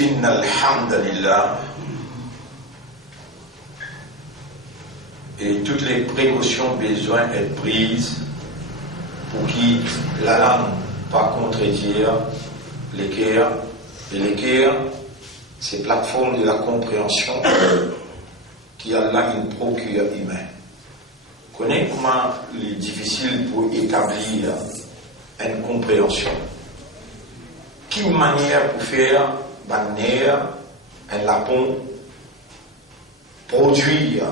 Innal hamdalillah, et toutes les précautions besoin être prises pour que la langue pas contredire l'équerre, et l'équerre c'est plateforme de la compréhension qui a là une procure humaine. Vous connaissez comment il est difficile pour établir une compréhension? Quelle manière pour faire un nerf, un lapon, produire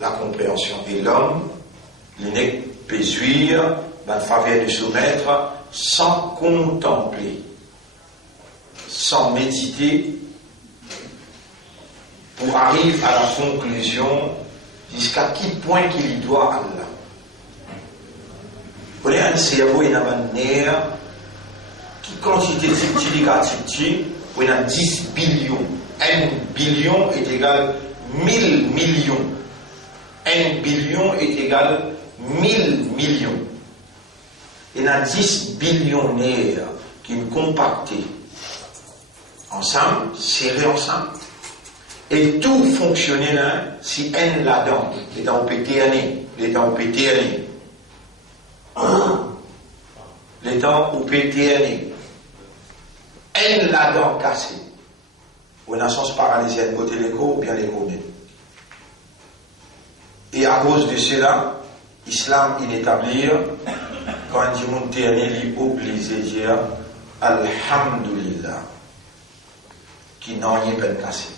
la compréhension? Et l'homme, il n'est peut jouir dans faveur de son maître sans contempler, sans méditer, pour arriver à la conclusion jusqu'à quel point qu'il doit à Allah. Vous voyez, un cerveau est un nerf qui, quand il était petit, il a 10 billions. 1 billion est égal 1000 millions. 1 billion est égal 1000 millions. Il y a 10 billionnaires qui sont compactés ensemble, serrés ensemble, et tout fonctionnait là si un là-dedans, les dents pété, les dents pété, les dents pété, un là-dedans cassé, ou une sens paralysée, côté l'écho ou bien l'écho. Et à cause de cela, l'islam inétablir, quand il monte, il est obligé de dire Alhamdulillah, qui n'a rien pas cassé.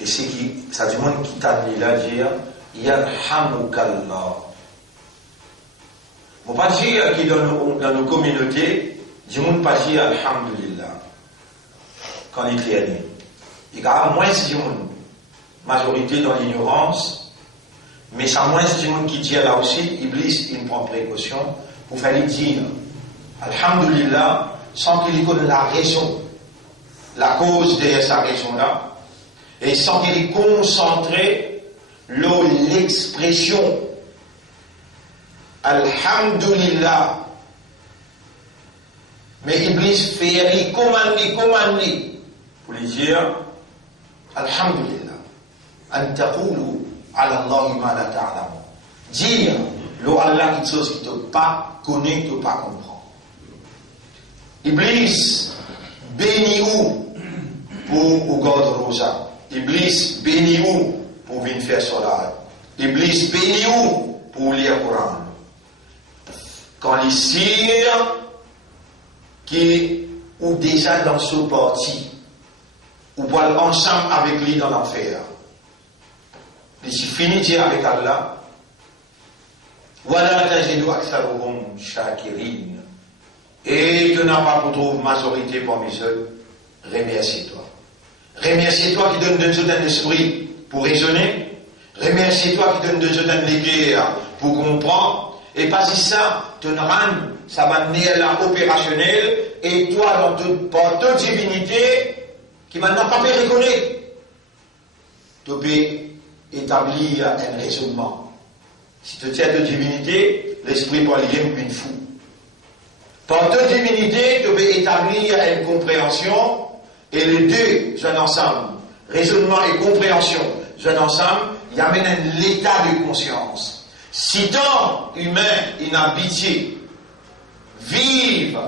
Et c'est qui, ça du monde qui t'a dit là, dire Yarhamukallah. Mon pas dire qui dans nos communautés, du monde pas dire Alhamdulillah, quand il est né. Il y a moins de monde, majorité dans l'ignorance, mais ça moins de monde qui dit là aussi, Iblis, il prend précaution pour faire lui dire Alhamdulillah, sans qu'il connaisse la raison, la cause derrière sa raison-là, et sans qu'il ait concentré l'expression Alhamdulillah. Mais Iblis fait commander pour lui dire Alhamdulillah. An taqulu ala Allahi ma la ta'lamu. Dire lo Allah quelque chose qui ne te pas connaît, ne te pas comprend. Iblis béni où pour garder rosa. Iblis béni où pour venir faire solar. Iblis béni où pour lire le Coran. Quand il sire qui ou déjà dans ce parti, ou voit ensemble avec lui dans l'enfer. Il finit avec Allah. Wala tajidu aktharuhum shakirin. Et tu n'as pas pour trouver majorité parmi eux. Remercie-toi. Remercie-toi qui donne de un esprit pour raisonner. Remercie-toi qui donne de un l'équerre pour comprendre. Et pas si ça, te rend, ça va mener là opérationnel. Et toi, par toute divinité, qui maintenant pas peut reconnaître, tu peux établir un raisonnement. Si tu tiens de divinité, l'esprit peut lier une fou. Par toute divinité, tu peux établir une compréhension, et les deux jeunes ensemble, raisonnement et compréhension, jeunes ensemble, il amène un état de conscience. Si tant humain inhabitué vive,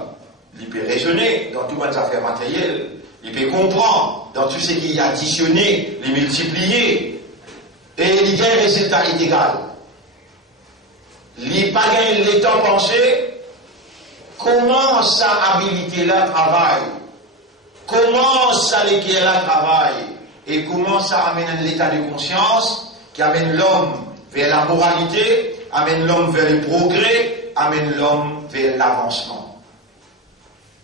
il peut raisonner dans toutes les affaires matérielles, il peut comprendre dans tout ce qui est additionné, les multiplier, et il gagne un résultat égal. Il pas gagné le temps pensé, comment ça habilité là travaille, comment ça l'équerre là travaille, et comment ça amène un état de conscience qui amène l'homme vers la moralité, amène l'homme vers le progrès, amène l'homme vers l'avancement.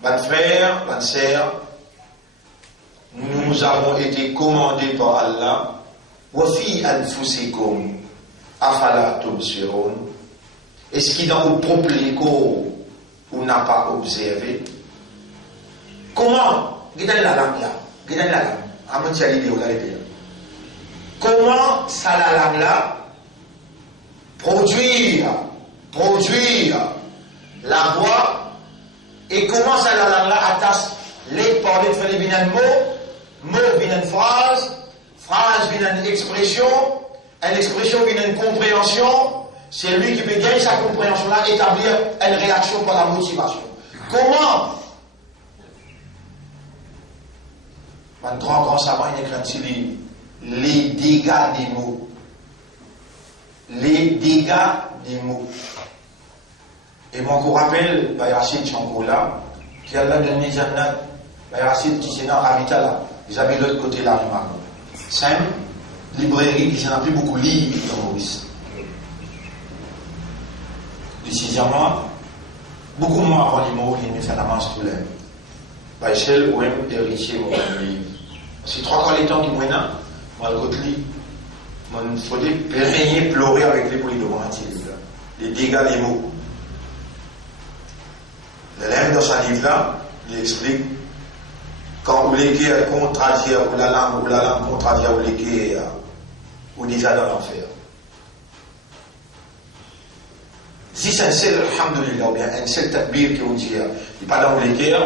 Mes frères, mes sœurs, nous avons été commandés par Allah. Wafi anfusikum afala tubsirun. Est-ce qu'il dans vos propres échos ou n'a pas observé? Comment? Regardez la langue là. Regardez la langue. Comment ça la langue là produire la voix, et comment ça la langue là attache Les parler de faire bien un mot bien une phrase bien une expression bien une compréhension. C'est lui qui peut gagner sa compréhension-là, établir une réaction par la motivation. Comment? Un grand savant, il écrit un petit livre. Les dégâts des mots. Les dégâts des mots. Et moi, je vous rappelle, Bayaracide Changola, qui a donné Jannat, Bayaracide qui s'est dans Ravita là. Ils avaient de l'autre côté là, c'est une librairie qui s'en a plus beaucoup de livres dans Maurice. Décisément, beaucoup moins avant les mots, il me fait la masse pour l'air. Baichel ou même héritier, mon livre. C'est trois quarts les temps qui m'ont moi, le côté, il faudrait régner, pleurer avec les pour les devoirs. Les dégâts des mots. L'élève dans ce livre-là, il explique quand vous l'équez contradire ou la langue contradire ou l'équez ou déjà dans l'enfer. Si c'est un seul alhamdulillah ou bien un seul takbir qui vous dit, il n'est pas dans l'équer,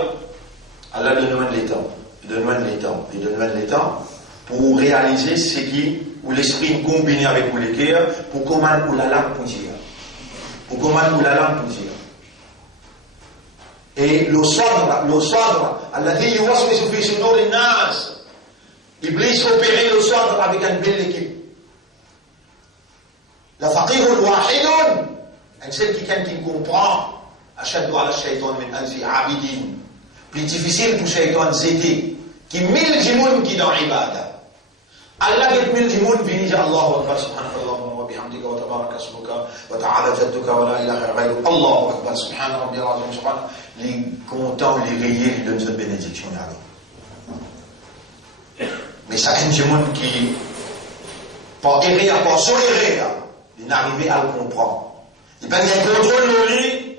Allah donne-nous les temps. Il donne les temps pour réaliser ce qui, ou l'esprit combiné avec vous l'équer, pour comment ou la langue pour dire. Et le sadr, alladhi yuwaswisu fi sudur an-nas. Iblis opérait le sadr avec une belle équipe. La faqihun wahidun, un seul qui comprend, ashaddu ala shaytan min anfi abidin. Plus difficile pour shaytan zété, qui mille jimoun qui dans ibada. Allah qui mille jimoun vini dire Allahu Akbar subhanallah. بحمدك وتبارك اسمك وتعالى جدك ولا اله غيرك الله اكبر سبحان ربي العظيم سبحان les contents les rayés lui donnent cette bénédiction mais chacun du monde qui par errer par solérer il n'arrive à le comprendre il va y a un contrôle de lui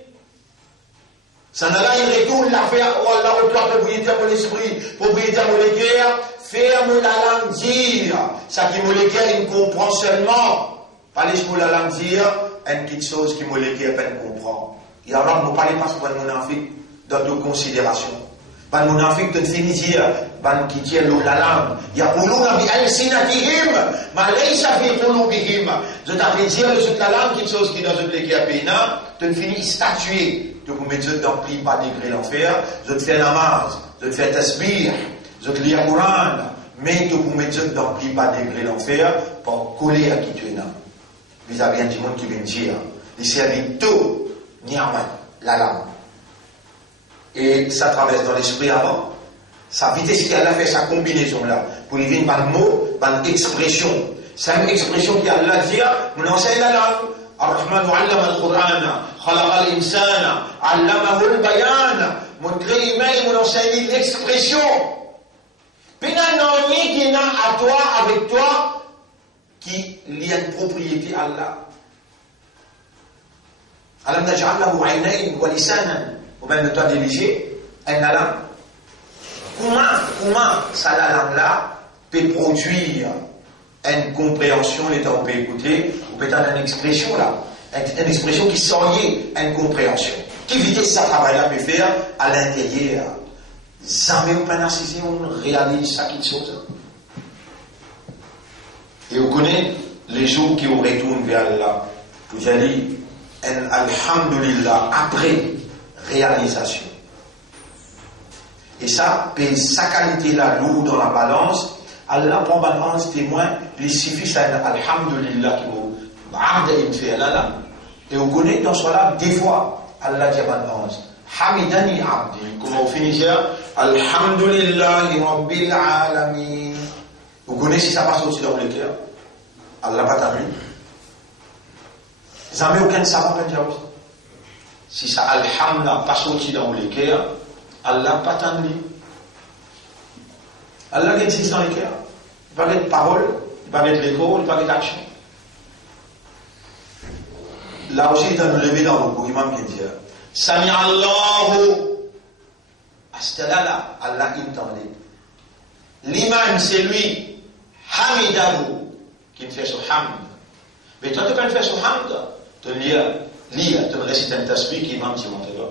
ça n'a là il retourne l'affaire ou Allah retourne propriétaire de l'esprit propriétaire de l'équerre ferme la langue dire ça qui molécule il comprend seulement. Pas les mots la langue dire, une petite chose qui me l'écrit à peine comprendre. Et alors, ne parlez pas sur le monafik d'autres considérations. Pas le monafik de finir dire, qui tient la langue. Il y a pour nous, bi al-sinatihim, ma laysa fi qulubihim. Je t'appelle dire, sur la langue, quelque chose qui dans une écrit à peine, de finir statuer, de vous mettre dans le pas degré l'enfer, de te faire namaz, de te faire tasbih, de te lire Coran, mais de vous mettre dans le pas degré l'enfer, pour coller à qui tu es là. Vis-à-vis du monde qui vient dire, il servit tout, niaman, la langue. Et ça traverse dans l'esprit avant. Ça vitesse qu'elle a fait sa combinaison là, pour y venir par le mot, par l'expression. C'est une expression qui a Allah dit, on enseigne la langue. Ar-Rahman allama al-Qur'an, khalaqa al-insana, allamahu al-bayan. Mon créé humain, on enseigne l'expression. Puis non, qui n'a à toi, avec toi, qui lie une propriété à Allah. Alam naj'al lahu 'aynayn wa lisanan, ou même toi dirigé un langue. Comment ça la langue là peut produire une compréhension, les temps on peut écouter, ou peut-être une expression là, une expression qui s'enligne à une compréhension. Qui vitesse ça travail là peut faire à l'intérieur. Jamais on peut narciser, on réalise ça quelque chose. Et vous connaissez les jours qui vous retournent vers Allah. Vous allez un alhamdulillah après réalisation. Et ça, sa qualité-là, lourd dans la balance, Allah prend balance témoin, il suffit ça un alhamdulillah qui vous arde et fait là. Et vous connaissez dans cela, des fois, Allah dit balance. Hamidani abdi. Comment vous finissez? Alhamdulillahi rabbil alamin. Vous connaissez si ça passe aussi dans le cœur? Allah n'a pas t'amené. Jamais aucun savant peut dire aussi. Si ça, alhamdulillah, passe aussi dans le cœur, Allah n'a pas t'amené. Allah existe dans le cœur. Il va mettre parole, il va mettre l'écho, il va mettre action. Là aussi, il doit nous lever dans le imam qui dit Sami Allahu. Astalala, Allah intendait. L'imam, c'est lui. Hamidahu, qui fait son hamd. Mais toi, tu peux faire son hamd, te lire, te réciter un tasbih qui imam, tu montes là.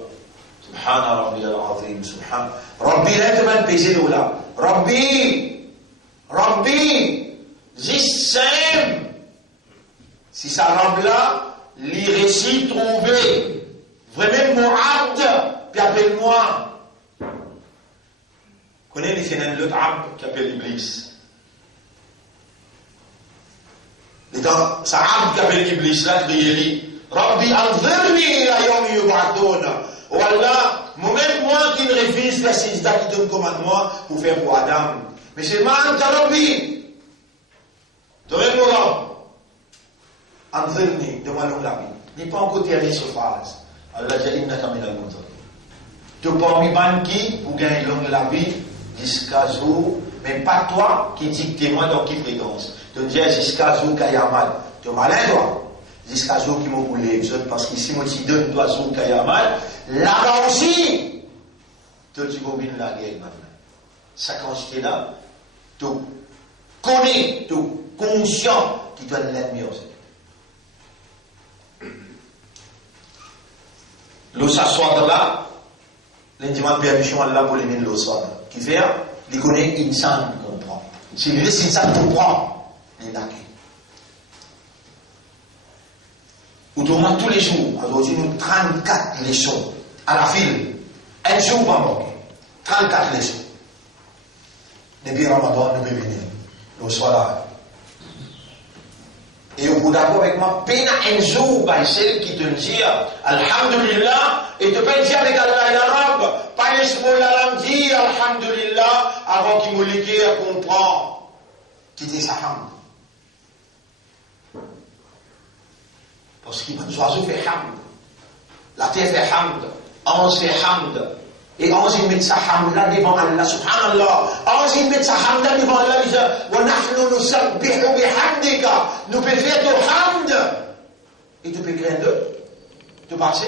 Subhana Rabbi al-Azim, Subhan. Rabbi là, tu vas peser l'eau là. Rabbi, Zissem. Si ça Rabbi là, les récits trouvés, vraiment mon abd, puis appelle-moi. Connais les phénomènes l'autre abd qui appelle l'Iblis. Et donc, ça abd qui appelle l'Iblis là, criez-lui. Rabbi anzirni ila yawmi yub'athuna. Oh Allah, moi-même moi qui ne refuse la sisda qui donne commandement pour faire pour Adam. Mais c'est mal ta Rabbi. T'aurais mon Rabbi. Anzirni, demandons la vie. Dis pas encore terminer cette phrase. Allah dit innaka minal munzirin. Tu parmi ban qui pour gagner longue la vie jusqu'à jour, mais pas toi qui dicte-moi dans qui fréquence. Tu dis jusqu'à jour qu'il y a mal. Tu es malin toi. Jusqu'à jour qui m'a roulé, parce qu'ici, moi, si donne toi jour qu'il y a mal, là-bas aussi, tu bobines la guerre maintenant. Ça, quand j'étais là, tu connais, tu es conscient qu'il doit l'ennemi aussi. L'eau s'assoit de là, l'individu permission à Allah pour les mines l'eau soit. Qui fait, il connaît insan qui comprend. Si lui laisse insan comprend, il n'a qu'à. Autrement, tous les jours, aujourd'hui, nous 34 leçons à la file. Un jour pas manquer. 34 leçons. Depuis Ramadan, nous devons venir. Nous sommes là. Et au bout d'accord avec moi, peine un jour, par celle qui te dit, Alhamdulillah, et te peut dire avec Allah et l'arabe, pas laisse-moi la dire, Alhamdulillah, avant qu'il me l'équipe à comprendre. Qui dit sa hamd. Parce qu'il va nous oiseaux fait hamd. La terre fait hamd. Ange fait hamd. Et ange il met sa hamd là devant Allah. Subhanallah. Ange il met sa hamd là devant Allah. Il dit wa nahnu nusabbihu bihamdika. Nous pouvons faire ton hamd. Et tu peux créer deux. Tu passes.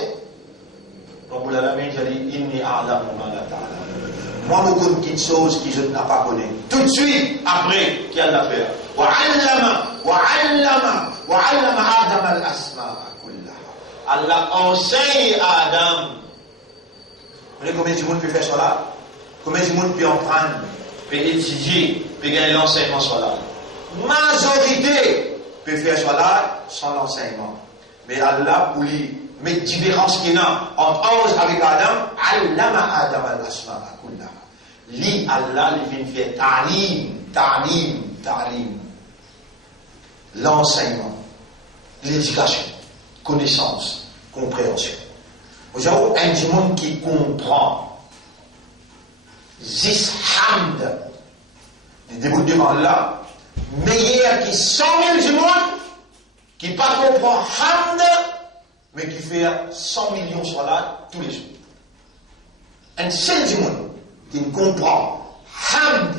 Rabbul Alamin dit inni a'lamu ma la ta'lamun. Moi, je connais quelque chose que je n'ai pas connu. Tout de suite, après, qu'il y a l'affaire. وعلم آدم الأسماء كلها. Allah enseigne à Adam. Vous voyez combien de monde peut faire cela? Combien de monde peut en prendre, peut étudier, peut gagner l'enseignement cela? Majorité peut faire cela sans l'enseignement. Mais Allah, pour lui mettre différence qu'il y a entre ange avec Adam, allama Adam al-asma'a kullaha. Li Allah, il vient faire ta'lim. L'enseignement, l'éducation, connaissance, compréhension. Vous avez un monde qui comprend. Zis hamd, les débuts devant Allah, meilleur qui 100 000 du monde, qui ne comprend hamd, mais qui fait 100 millions sur là tous les jours. Un seul du monde qui ne comprend hamd,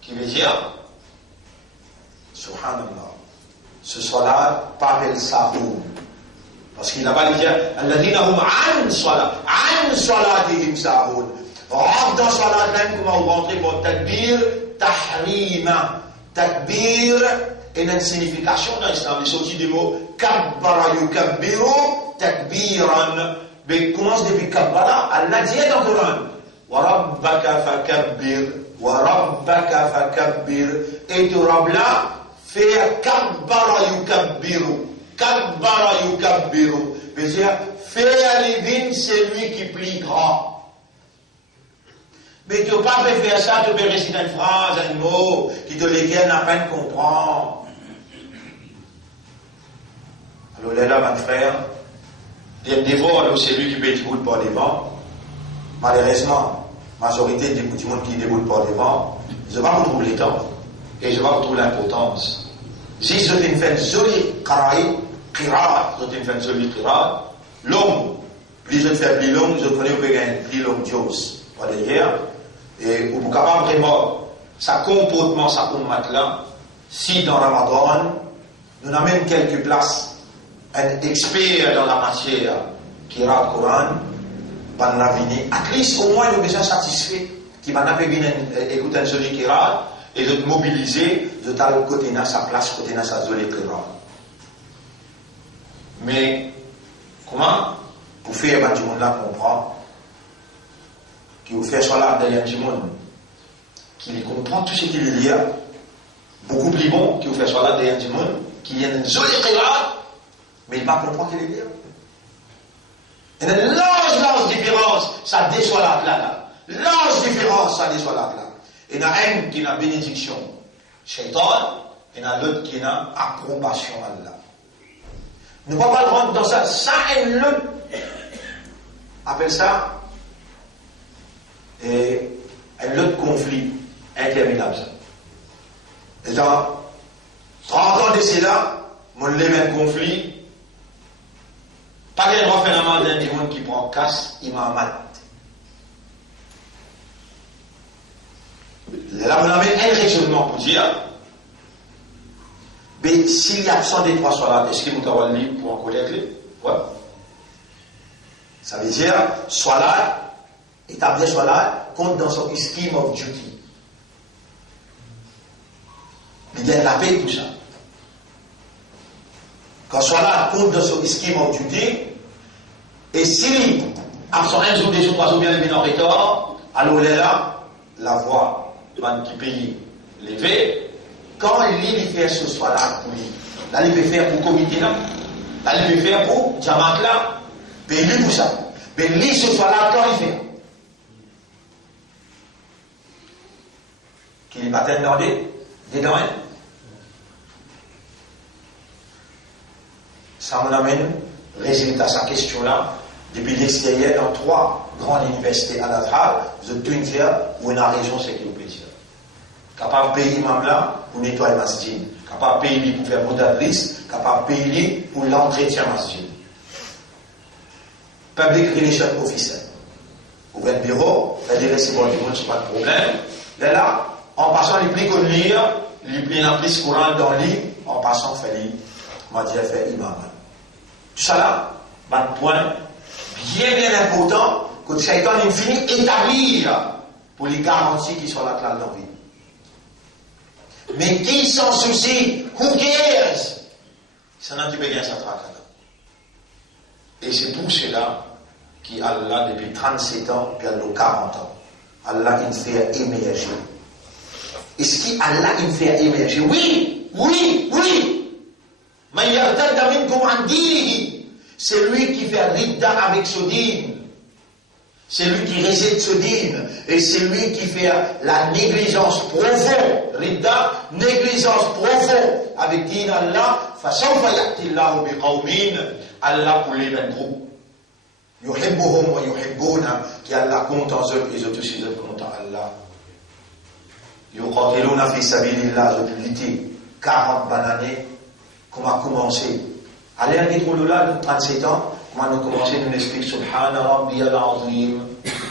qui veut dire Subhanallah. Ce soir-là, pas le sahoun. Parce qu'il n'a pas dit Alladhina hum an salatihim sahoun. Rentre dans salat même, comment vous rentrez pour takbir, tahrima. Takbir est une signification dans l'islam. Il sorti des mots kabbara yukabbiru, takbiran. Mais commence depuis kabbara, Allah dit dans le Coran wa rabbaka fakabbir, wa rabbaka fakabbir. Et tu rabla faire kabbara yukabbiru. C'est-à-dire, faire les vignes, c'est lui qui plie grand. Mais tu ne peux pas faire ça, tu peux réciter une phrase, un mot, qui te les gagne à peine comprendre. Alors là, mon frère, des fois, c'est lui qui peut déboule par devant. Malheureusement, la majorité du monde qui déboule par devant, je ne vais pas vous trouver le temps. Et je vais vous trouver l'importance. Si je te fais une jolie qiraat, je te fais une jolie qiraat, long, plus je te fais plus long, je connais que gagner plus long chose. Voilà hier. Et vous pouvez pas vraiment, sa comportement, sa ummat-là, si dans Ramadan, nous avons même quelques places, un expert dans la matière, qiraat Coran, va nous venir, at least au moins nous sommes déjà satisfaits, qui va nous venir écouter un joli qiraat, et de te mobiliser, de t'aller côté dans sa place, côté dans sa zone écrivain. Mais, comment? pour faire du monde là comprend, qui vous fait salat derrière du monde, qui comprend tout ce qu'il y a, beaucoup plus bon, qui vous fait salat derrière du monde, qui a une jolie qiraat, mais il ne comprend qu'il est bien. Il y a une large différence, ça déçoit la là. Large différence, ça déçoit la là. Il y en a un qui a bénédiction, shaitan, et il y en a l'autre qui a approbation à Allah. Ne pas rentrer dans ça. Ça est l'autre. Appelle ça un autre conflit interminable. Et dans 30 ans d'ici là, mon les mêmes conflits, pas de droit phénomène d'un monde qui prend casse, il m'a mat. Là, on avait un raisonnement pour dire, mais s'il y a absent des trois salades, est-ce qu'il vous a le livre pour en connaître les? Ouais. Ça veut dire, salade, établir salade, compte dans son scheme of duty. Il y a la paix, tout ça. Quand salade compte dans son scheme of duty, et si, absent un jour, des jours, trois jours, bien le minoritaire, alors là, la voix, qui paye l'élevé, quand il fait ce salade pour lui, là, il peut faire pour le comité là, là, il peut faire pour Diamant là, mais lui pour ça. Mais lui, ce soit-là, quand il fait. Qu'il va t'en des dents. Ça m'amène, résultat à sa question-là, depuis l'extérieur, dans 3 grandes universités à l'Azhar, vous êtes tous dire où une région, c'est qu'il vous plaît. Capable de payer même là pour nettoyer le masjid, capable de payer pour faire modératrice, capable de payer pour l'entretien masjid. Public Relation Officer. Ouvert le bureau, fait des recevoir du monde, c'est pas de problème. Là, en passant, les plis qu'on lit, les plis en plus courant dans le lit, en passant, fait lit, m'a dit, fait imam. Tout ça là, un point bien important que le shaitan il finit établir pour les garanties qui sont là dans la vie. Mais qui s'en soucie? Who cares? C'est un qui peut gagner sa traque. Et c'est pour cela qu'Allah, depuis 37 ans, puis Allah 40 ans, Allah il fait émerger. Est-ce qu'Allah il fait émerger? Oui, oui, oui. Mais c'est lui qui fait ridda avec ce dîme. C'est lui qui réside ce dîme. Et c'est lui qui fait la négligence profonde. Ridda, négligence profonde avec dîme Allah. فسوف يأتي الله بقوم Allah pour les mêmes groupes. Yuhibbuhum wa yuhibbuna, qui Allah compte en eux, ils ont tous ils comptent en Allah. Yuqatiluna fi sabilillah, ils ont lutté 40 années, qu'on a commencé. Allez, à l'Idroula, de 37 ans, on a commencé, nous explique Subhana Rabbiyal Azim,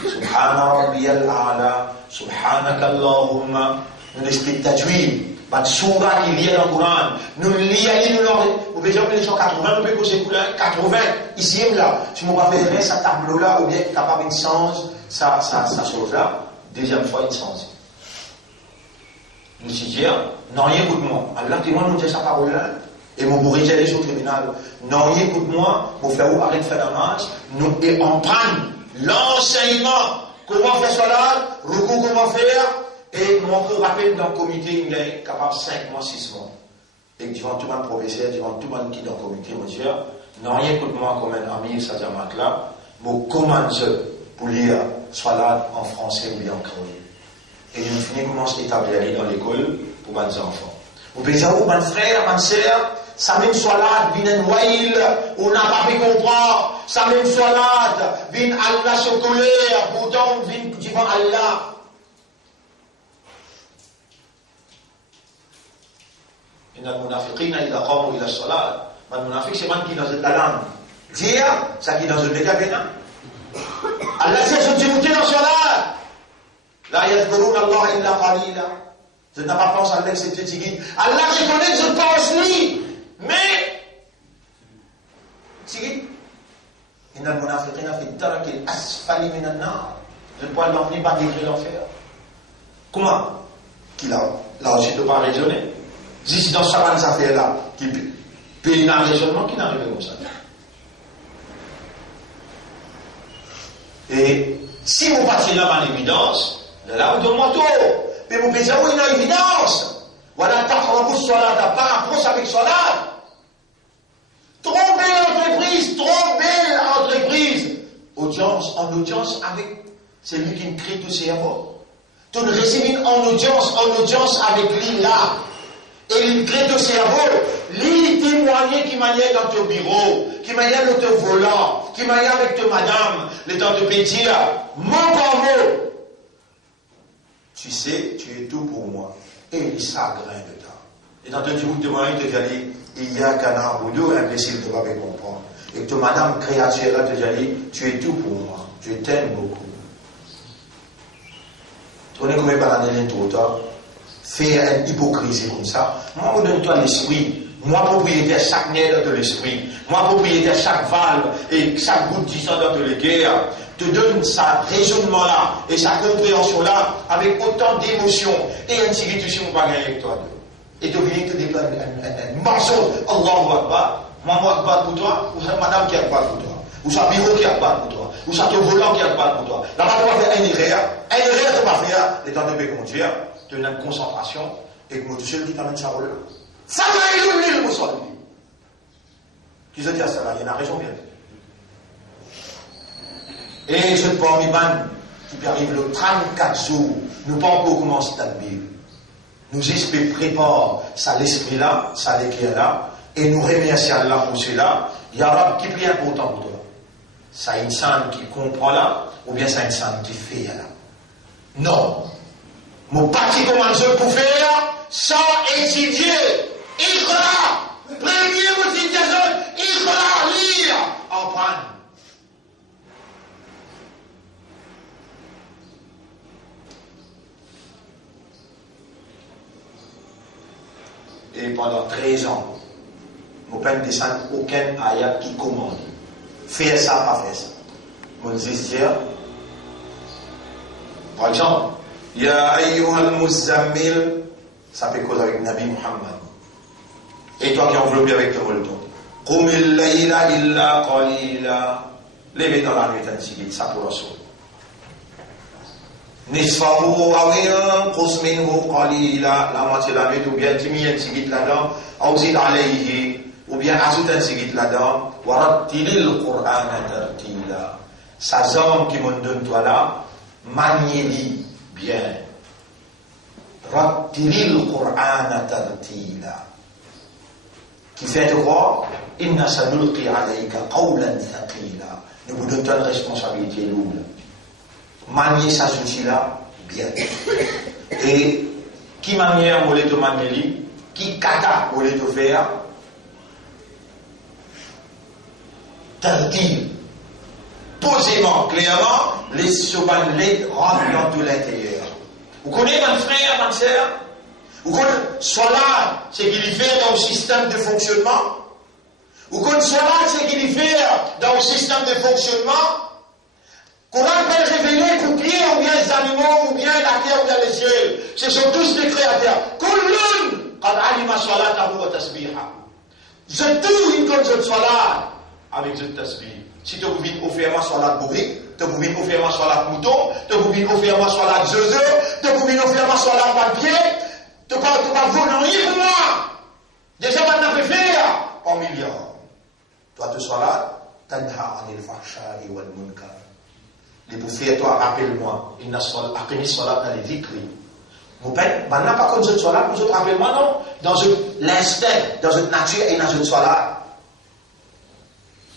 Subhana Rabbiyal A'la, Subhanaka Allahumma, nous explique Tajwid. Une sourate qui lit dans le Coran. Nous lisons, vous pouvez dire que les gens 80, nous pouvons causer 80, ici et là. Si on va faire ce tableau-là, ou bien capable de changer sa chose-là, deuxième fois, il change. Nous disons, non, écoute-moi. Allah, dis-moi, nous disons sa parole-là, et mon bourré, j'ai les autres tribunaux. Non, écoute-moi, pour faire arrêter de faire la marche, nous, et on prend l'enseignement. Comment faire cela, recours, comment faire. Et mon cours rappelle dans le comité, il est capable 5 mois, 6 mois. Et devant tout le monde professeur, devant tout le monde qui est dans le comité, on dit, non, rien que moi comme un ami, ça dit à là, mon commande pour lire Salat en français ou bien en créole. Et nous finissons commence à établir dans l'école pour mes enfants. Vous pouvez dire, oh, mon frère, ma soeur, ça même Salat, vient un waïl, on n'a pas pu comprendre, ça même Salat, vient Allah se colère, pourtant, vient devant Allah. المنافقين إذا قاموا إلى الصلاة المنافق c'est man qui dans la langue dire ça qui dans le méga Allah c'est ce qui dans salat la yadhkuruna Allah illa qalila je n'ai pas pensé à Allah c'est petit Allah reconnaît je pense lui mais petit إن المنافقين في الدرك الأسفل من النار je ne peux pas l'enlever par degré l'enfer comment qu'il a là aussi de pas raisonner. Si dans certaines affaires-là, qui paye un raisonnement qui n'arrive comme ça. Et si vous passez là en évidence, là vous donne-moi tout. Mais vous pensez, oui, une évidence. Voilà, t'as beaucoup de salat, t'as pas approche avec salat. Trop belle entreprise. Audience, en audience avec celui qui crée tout cerveau. Tu ne reçois en audience avec lui là. Et il crée tout cerveau. Lui témoigner qui manière dans ton bureau, qui manière dans ton volant, qui manière avec ta madame, le temps de pétir, mot par mot. Tu sais, tu es tout pour moi. Et il s'agrain de toi. Et dans ton jour de moyen, il te dit, il y a qu'un arboudou, imbécile ne va pas comprendre. Et que madame créature te dit, tu es tout pour moi. Je t'aime beaucoup. Tu connais combien par l'année tout autant? Faire une hypocrisie comme ça. Moi, je donne-toi l'esprit. Moi, propriétaire chaque nerf de l'esprit. Moi, propriétaire chaque valve et chaque goutte de sang dans le cœur. Te donne sa raisonnement-là et sa compréhension-là avec autant d'émotion et institution qu'on va gagner avec toi. Et tu viens te dire un mensonge. Allahu Akbar. Maman Akbar pour toi, ou sa madame qui Akbar pour toi, ou sa bureau qui Akbar pour toi, ou sa ton volant qui Akbar pour toi. Là-bas, tu vas faire un erreur tu vas faire, les temps de paix comme Dieu, tu as une concentration, et que tu sais qui t'amène sa rôle. Ça va éliminer le mot. Qui se dit à ça là, il y en a raison bien. Et je te parle, Iban, qui arrive le 34 jours, nous pas encore commencer ta Bible. Nous espérons préparer ça l'esprit là, ça l'équerre là, et nous remercions Allah pour cela. Il y a Rab qui est plus important pour toi. Ça une sainte qui comprend là, ou bien ça une sainte qui fait là. Non. Mon parti commence pour faire sans étudier. Iqra. Premier motivation, Iqra, lire, apprendre. Et pendant 13 ans, je ne peux pas descendre aucun ayat qui commande. Faire ça, pas faire ça. Mon dire, par exemple, Ya ayyuhal muzammil, ça fait cause avec Nabi Muhammad. Et toi qui es enveloppé avec ton molleton. Qumil layla illa qalila. Levez dans la nuit un petit ça pour Rasul. Nisfahu awiyan qus minhu qalila. La moitié de la nuit, ou bien diminuer un petit là-dedans. Ou zid alayhi. Ou bien ajoute un petit là-dedans. Wa rattilil Qur'ana tartila. Sa zone qui me donne toi là, maniez-li bien. Rattilil Qur'ana tartila. Qui fait de quoi? Inna sanulqi alayka qawlan thaqila. Nous vous donnons une responsabilité lourde. Manier ça souci-là bien. Et qui manière voulait te manier, qui kata voulait te faire, tartil. Posément, clairement, les sobanlés rentrent dans l'intérieur. Vous connaissez mon frère, ma soeur? Vous connaissez cela, c'est qu'il y fait dans le système de fonctionnement? Vous connaissez cela, c'est qu'il y fait dans le système de fonctionnement? Qu'on peut révéler pour pied ou bien les animaux, ou bien la terre ou bien les cieux. Ce sont tous des créateurs. Kullun qad alima salatahu wa tasbiha. Je tout une comme je salat avec ce tasbih. Si tu veux offrir ma salat bourrique, tu veux offrir ma salat mouton, tu veux offrir ma salat zozo, tu veux offrir ma salat papier, tu vas voler pour moi. Déjà maintenant fait faire en milliard. Toi tu salat, tanha anil fahsha'i wal munkar. Les bouffées, toi, rappelle-moi. Il n'a pas salat dans les dhikri. Vous faites, maintenant, pas comme je sois là, vous autres, rappelle-moi, non? Dans l'instinct, dans une nature et dans une salat.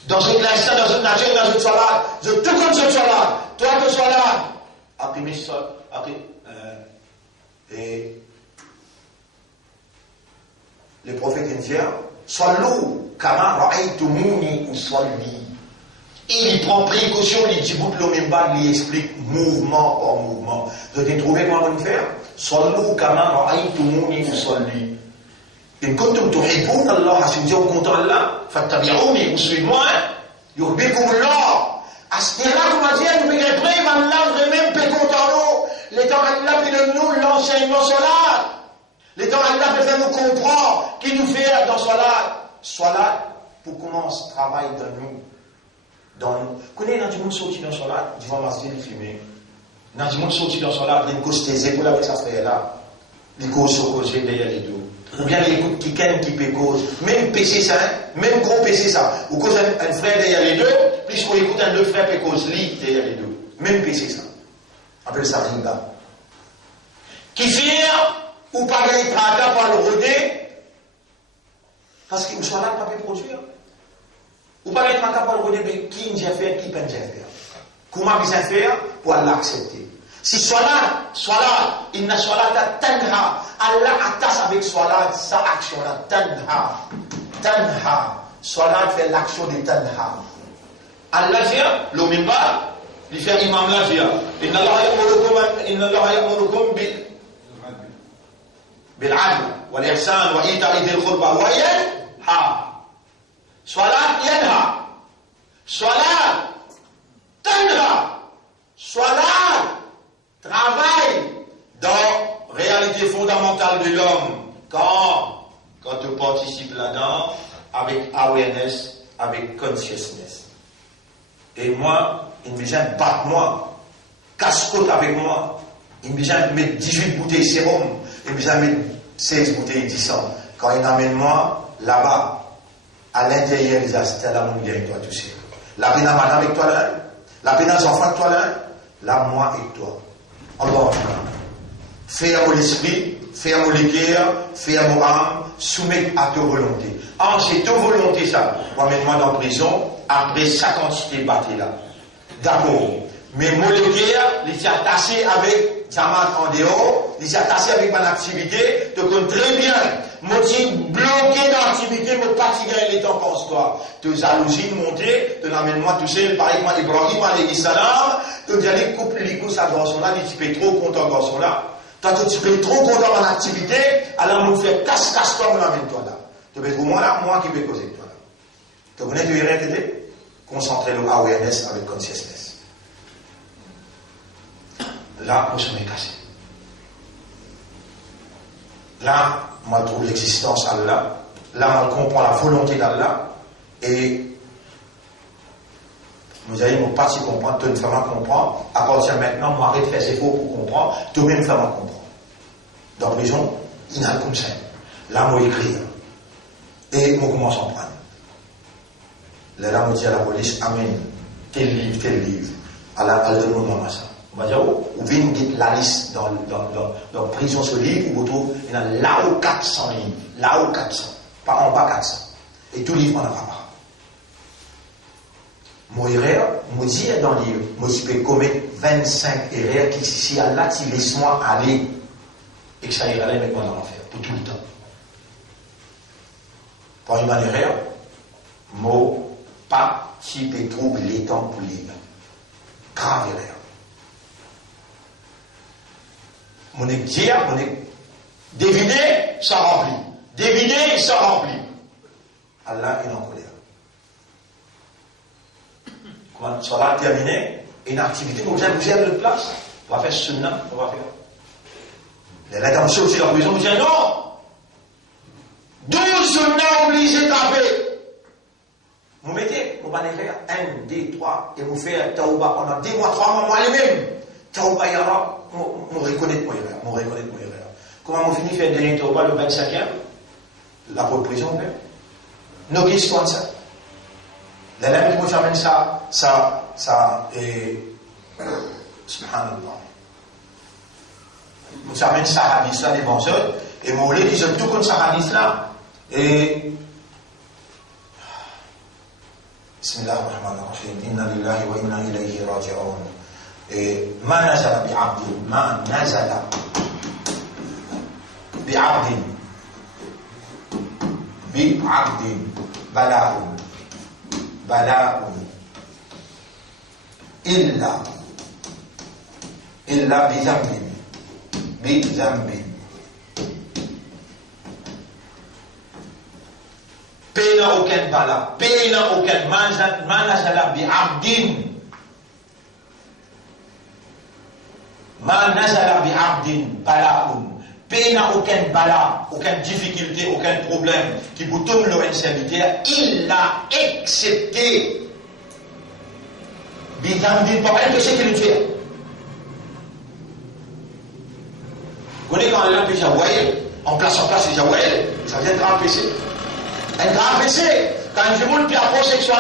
Dans l'instinct, dans une nature et dans une salat. Je tout comme je sois là. Toi, tu sois là. Aqimi salat. Et les prophètes indiens, Sallu kama ra'aytumuni usalli. Il prend précaution, il dit bout le même pas, il explique mouvement par mouvement. Vous avez trouvé comment on faire? Sallu kama ra'aytumuni usalli. Et quand tu réponds à Allah, si vous dites au contraire Allah, fattabi'ouni, vous suivez-moi, yuhbikum Allah. À ce moment-là, vous m'avez dit, nous pouvons prendre Allah, même pécont en nous. Les temps Allah fait de nous l'enseignement solat. Les temps Allah fait nous comprendre, qui nous fait dans solat. Solat, pour commencer, travail dans nous. Connais dans du monde sorti dans son là, devant masjid il filmé. Dans du monde sorti dans son là, il cause tes épaules avec sa frère là. Il cause sur causer derrière les dos. Ou bien il écoute qui peut cause. Même PC ça, même gros PC ça. Ou cause un frère derrière les deux, puis qu'on écoute un autre frère peut cause lui derrière les deux. Même PC ça. On appelle ça riba. Qui fait ou pas gagner prata pour le roder parce qu'il soit là pas peut produire. Ou pas gagner prata pour le roder mais qui n'a fait qui peut faire. Comment bien faire pour l'accepter. Si soit là, il n'a soit là tanha. Allah attache avec soit là sa action là tanha. Soit là fait l'action de tanha. Allah vient le mimbar, il fait imam là vient. Inna Allah ya'murukum بالعدل والإحسان وإيتاء ذي القربى وينهى صلاة ينهى صلاة تنهى صلاة travail dans réalité fondamentale de l'homme quand tu participes là-dedans avec awareness, avec consciousness. Et moi, il me vient battre moi, casse-côte avec moi, il me vient mettre 18 bouteilles de sérum. Il me met 16 bouteilles de sang. Quand il amène moi, là-bas, à l'intérieur, il dit, c'était là mon avec toi, tu sais. La peine à madame avec toi là, la peine à enfants avec toi là, là, moi et toi. Allah, fais à mon esprit, fais à mon cœur, fais à mon âme, soumets à ta volonté. Ah, c'est ta volonté ça. Ramène-moi dans la prison, après 50 cités battues là. D'accord. Mais mon cœur, il s'est attaché avec Jamat en dehors, il s'est attaché avec mon activité, tu connais très bien. Moi, je suis bloqué dans l'activité, je ne peux pas gagner les temps pour toi. Tu as jalousie de monter, tu l'amènes moi tout seul, pareil, moi, Ibrahim, alayhi salam, tu dis, allez, coupe les coups à ce garçon-là, tu peux trop content garçon-là. Toi, tu peux trop content dans l'activité, alors, on fait casse-toi, on l'amène toi là. Tu peux trouver moi qui peux causer toi là. Tu connais, tu irais t'aider? Concentrer le awareness avec consciousness. Là, moi, je m'ai cassé. Là, moi, je trouve l'existence d'Allah. Là, moi, je comprends la volonté d'Allah. Et, nous allons pas si comprendre, tu ne fais pas comprendre. À partir de maintenant, moi, arrête de faire ses faux pour comprendre. Toi-même, fais pas comprendre. Dans la prison, il y a comme ça. Là, moi, écrire. Et, moi, commence à en prendre. Là, moi, dis à la police, amène, tel livre. Allah, donne-moi ça. On va dire, ou vient la liste dans la prison sur livre, où autour, il y a là où 400 livres, là où 400, pas en bas 400. Et tout livre, on n'en a pas. Mon erreur, moi dis dans le livre, moi je peux commettre 25 erreurs qui, si Allah, tu laisse-moi aller, et que ça ira avec moi dans l'enfer, pour tout le temps. Pour une erreur, moi, pas si je trouve les temps pour lire. Grave erreur. Mon dire, mon deviner, ça remplit. Deviner, ça remplit. Allah est en colère. Quand ça va terminer, une activité, vous avez de place, on va faire sunnah, on va faire. La dame sortit de la prison, vous dit non! 12 sunnah obligés de taper. Vous mettez, vous allez faire 1, 2, 3, et vous faites taouba pendant 2 mois, 3 mois, les-mêmes. Taouba yara, on reconnaît mon erreur. Comment on finit de faire le dernier taouba, le 25e? La prison, nos questions, ça. La lame qui vous amène ça, et. Subhanallah. Vous amène ça hadith là, devant eux, et vous voulez qu'ils ont tout comme ça hadith là. Et. Bismillah ar-Rahman ar-Rahim. Inna lillahi wa inna ilayhi raji'un. Et. Ma nazala bi'abdin. Ma nazala bi'abdin. Bi'abdin. Bala'un. Bala'un. Illa bizambin. Bizambin. Pena aucun bala. Pena aucun manazala bi'abdin. Manazala bi'abdin. Bala'un. Pena aucun bala, aucune difficulté, aucun problème qui vous tombe leur serviteur, il l'a accepté. Bidambin, pas un péché qu'il fait. Vous connaissez quand Allah peut Jawel, en place, c'est Jawel, ça vient de grand péché. Un grand péché. Quand je vous le dis à homosexuel,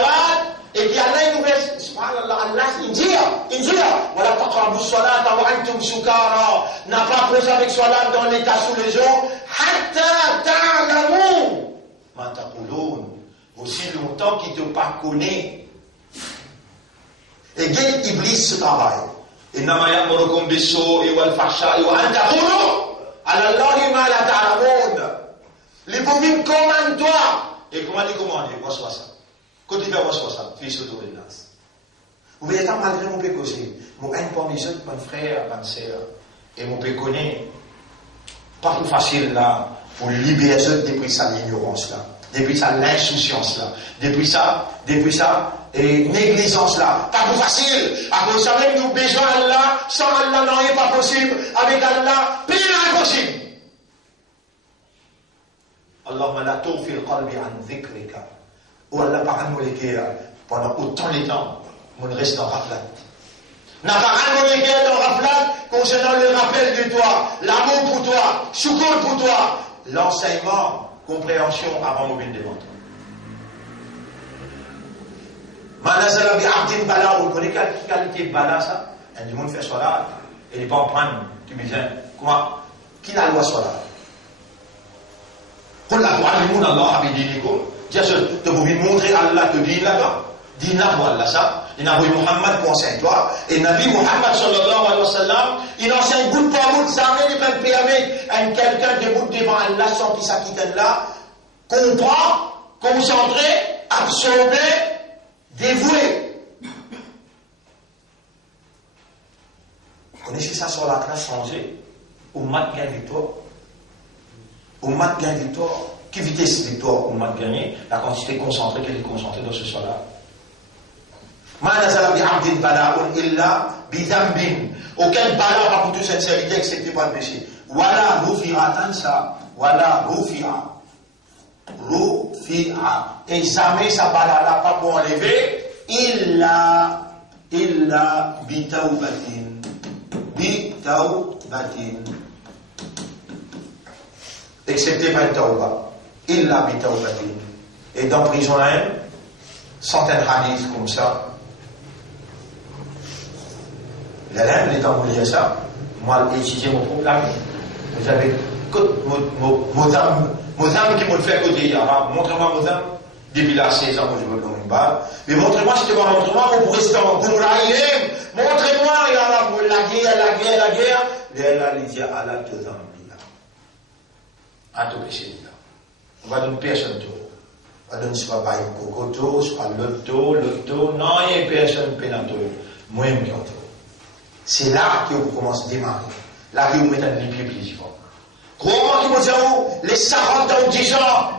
et puis Allah il nous laisse, subhanallah, Allah il dit, voilà, taqrabu salata wa antum sukara, n'a pas posé avec salat dans l'état sous les eaux, hatta ta'lamu ma taqulun, aussi longtemps qu'il ne te pas connaît. Et bien, Iblis ce travail. إنما يأمركم بالسوء والفحشاء وأن تقولوا على الله ما لا تعلمون. Les bovines commande-toi. Et comment il commande? Reçois ça. Quand il va recevoir ça, fils de l'Église. Vous voyez, malgré mon péché, mon un parmi eux, mon frère, ma soeur, et mon péconné, pas plus facile là, pour libérer eux depuis sa ignorance là, depuis sa l'insouciance là, depuis ça, et négligence là, pas plus facile. À cause de même nous besoin d'Allah, sans Allah non, il n'est pas possible. Avec Allah, plus impossible. Allahumma la tawfil qalbi an dhikrika. Ou Allah par nous les pendant autant de temps, on reste dans raflat. N'a pas un les dans raflat concernant le rappel de toi, l'amour pour toi, shukr pour toi, l'enseignement, compréhension avant mobile devant toi. Manazala bi abdin bala, vous connaissez quelle qualité de bala ça? Un du monde fait salat, et il va en prendre, tu me dis, comment? Qui n'a loi salat? Pour la loi du monde, Allah a dit, tu pouvez montrer Allah que dit là-bas. Dis Nabi Allah ça. Et Nabi Muhammad pour enseigner toi. Et Nabi Muhammad sallallahu alayhi wa sallam, il enseigne bout par bout, ça amène même permet à quelqu'un de bout devant Allah sans qu'il s'acquitte là, comprend, concentré, absorbé, dévoué. Vous connaissez ça sur la classe changée? Au mat gain victoire. Au mat gain victoire. Qui vitesse victoire au mat gagné? La quantité concentrée qu'elle est concentrée dans ce soir-là. Aucun bala par toute sincérité excepté par le péché. Voilà rufi'atan ça. Voilà rufi'a. Et jamais ça bala là pas pour enlever. Illa bitawbatin. Excepté par le tawba. Illa bitawbatin. Et dans prison là, centaines de hadiths comme ça. La lame, il est envoyé à ça. Moi, j'ai étudié mon programme. Vous avez mon âme qui me fait côté arabe. Montrez-moi mon âme. Depuis là, 16 ans, je veux comme une balle. Mais montrez-moi, si tu vois, montrez-moi, vous pourrez rester en Gouraïm. Montrez-moi, il y a la guerre. Et là, il dit, Allah te donne. À tout péché, là. On va donner personne tout. On va donner soit pas une cocoto, soit le dos. Non, il n'y a personne pénato. Moi, je me c'est là que vous commencez à démarrer. Là que vous mettez les pieds plus fort. Comment que vous dites, les 40 ans, 10 ans,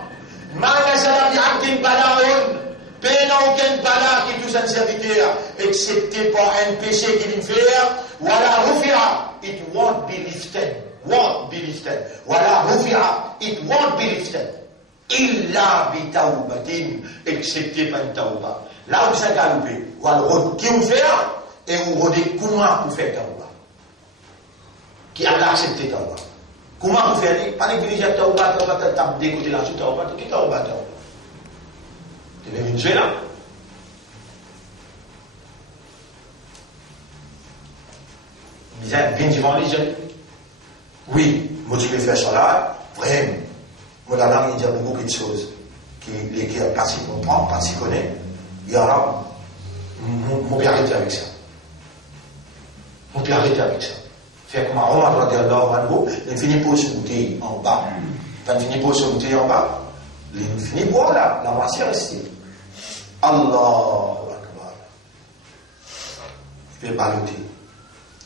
Manazala bi abdin balaun, peine aucun bala qui vous a serviteur, excepté par un péché qu'il fait, voilà rufia, it won't be lifted. Voilà rufia, it won't be lifted. Illa bi tawbatin, excepté par une tawba. Là où ça galopé, voilà, qui vous fait, et vous regardez comment vous faites tawba. Qui a accepté tawba. Comment vous faites? Pas les dirigeants tawba, t'as décoté là-dessus tawba, qui tawba. Tu es venu là? Il disait, bien devant les jeunes. Oui, moi je vais faire ça là, vraiment. Moi la langue, il y a beaucoup de choses qui partie comprend, partie connaît. Il y aura, mon père arrêter avec ça. On peut arrêter avec ça. Faire comme un homme à droite en haut, il finit pour se goûter en bas. Quand il finit pour se goûter en bas, il finit pour là, la moitié restée. Allahu Akbar. Je vais baloter.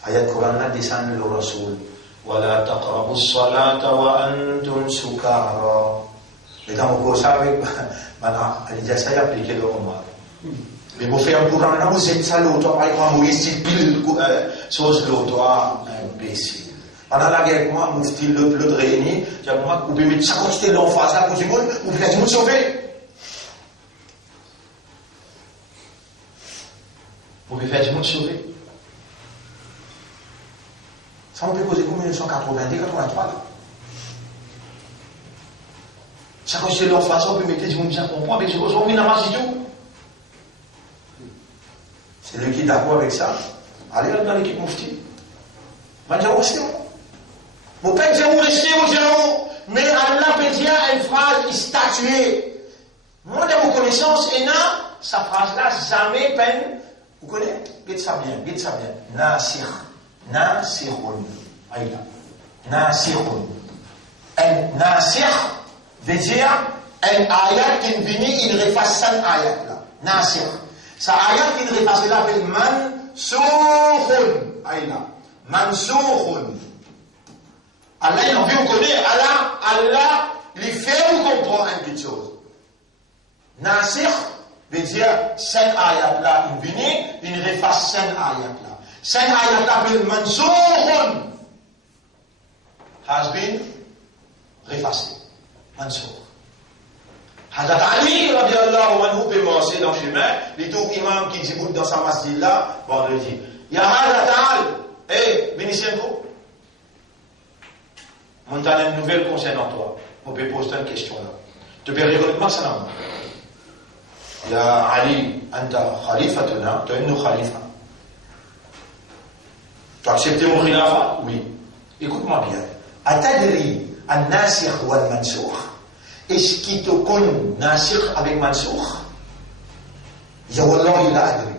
Ayat Quran là descend le Rasoul. Wala taqrabu as-salata wa antum sukara. Mais dans mon cours, avec maintenant, elle dit ça, il a appliqué le Omar. Mais vous faites un courant là, vous êtes salaud, toi, par exemple, vous êtes pile, chose l'autre, toi, imbécile. Pendant la guerre, moi, vous êtes le réuni, j'ai moi, vous pouvez mettre ça quantité en face là, pour du monde, vous pouvez tout sauver. Vous pouvez faire du monde sauvé. Ça on peut poser comme 1982-83 là. Chaque fois que c'est leur façon, on peut mettre du monde bien comprendre, mais je pense qu'on n'a pas du tout. C'est lui qui est d'accord avec ça. Allez dans l'équipe Moufti. On va dire aussi. Mon père dit où rester au géant, mais Allah peut dire une phrase statuée. Moi, de vos connaissances, et là, sa phrase-là, jamais peine. Vous connaissez? Dites ça bien, dites ça bien. Nasir. Nasirun. Aïda. Nasirun. Un nasir veut dire un ayat qui vient, il refasse un ayat là. Nasir. Sa ayat qui refasse là, il mansourun. Aïda. Mansourun. Allah, il en veut, vous connaissez, Allah, il fait vous comprendre une petite chose. Nasir veut dire, cette ayat-là, il vient, il refasse cette ayat-là. Cette ayat-là, il mansourun, has been refacé. Mansour. Hazrat Ali, radiallahu anhu, peut marcher dans le chemin, les tout imams qui déboutent dans sa masjid-là, vendredi. Il y a Hazrat Ali, Benisenko. On a une nouvelle concernant toi. On peut poser une question là. Tu peux répondre moi ça non. Il y a Ali, Anta Khalifa, tu as une Khalifa. Tu as accepté mon khilafa? Oui. Écoute-moi bien. Atadri, al-Nasir ou al-Mansour. Est-ce qu'il te connaît Nasir avec Mansour? Il y a Wallah, il a adri.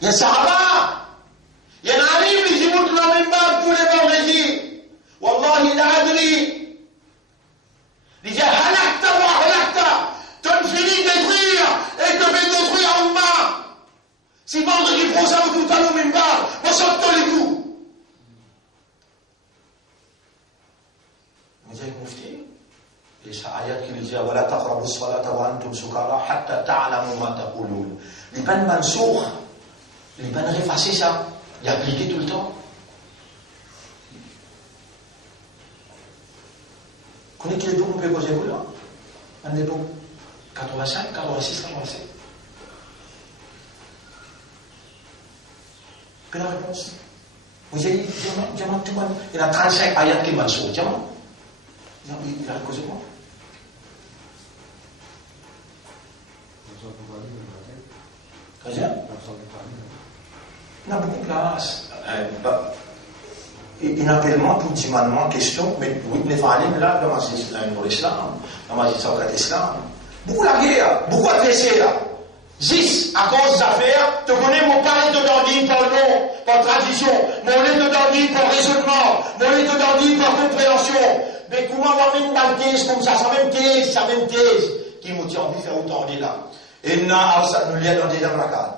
Il y a Sahaba. Il y a un alim qui monte dans le même bar tous les vendredis. والله لا أدري لجا هلكت وهلكت تنفيني détruire et te fait détruire Allah si vendredi prochain vous tout à l'eau même pas vous sortez les coups vous êtes mufti et ça ayat qui dit ولا تقربوا الصلاة وأنتم سكارى حتى تعلموا ما تقولون l'Ibn Mansour l'Ibn refacé ça il a appliqué tout le temps. Vous connaissez quel époque on peut poser vous là? En époque 85, 86, 87. Quelle est la réponse? Vous avez dit, diamant, tout le monde. Il y a 35 ayats qui m'ont sauvé. Diamant. Il a causé quoi? Qu'est-ce que il y a beaucoup de place. Il y a tellement tout dimanche question, mais vous ne faites là, dans l'islam, dans l'islam. Beaucoup la guerre, beaucoup adressé là. 10 à cause d'affaires, tu connais mon pari de dandine par nom, par tradition, mon lait de dandine par raisonnement, mon lait de dandine par compréhension. Mais comment on va mettre dans thèse comme ça, sa même thèse, qui nous tient envie de faire autant de là. Et nous, nous lions dans des amracades.